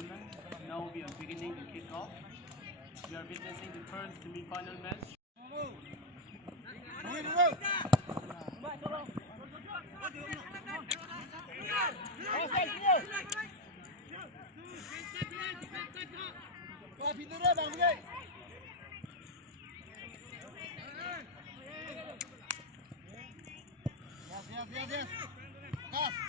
tournament. Now we are beginning the kickoff. We are witnessing the first semi-final match. Yes.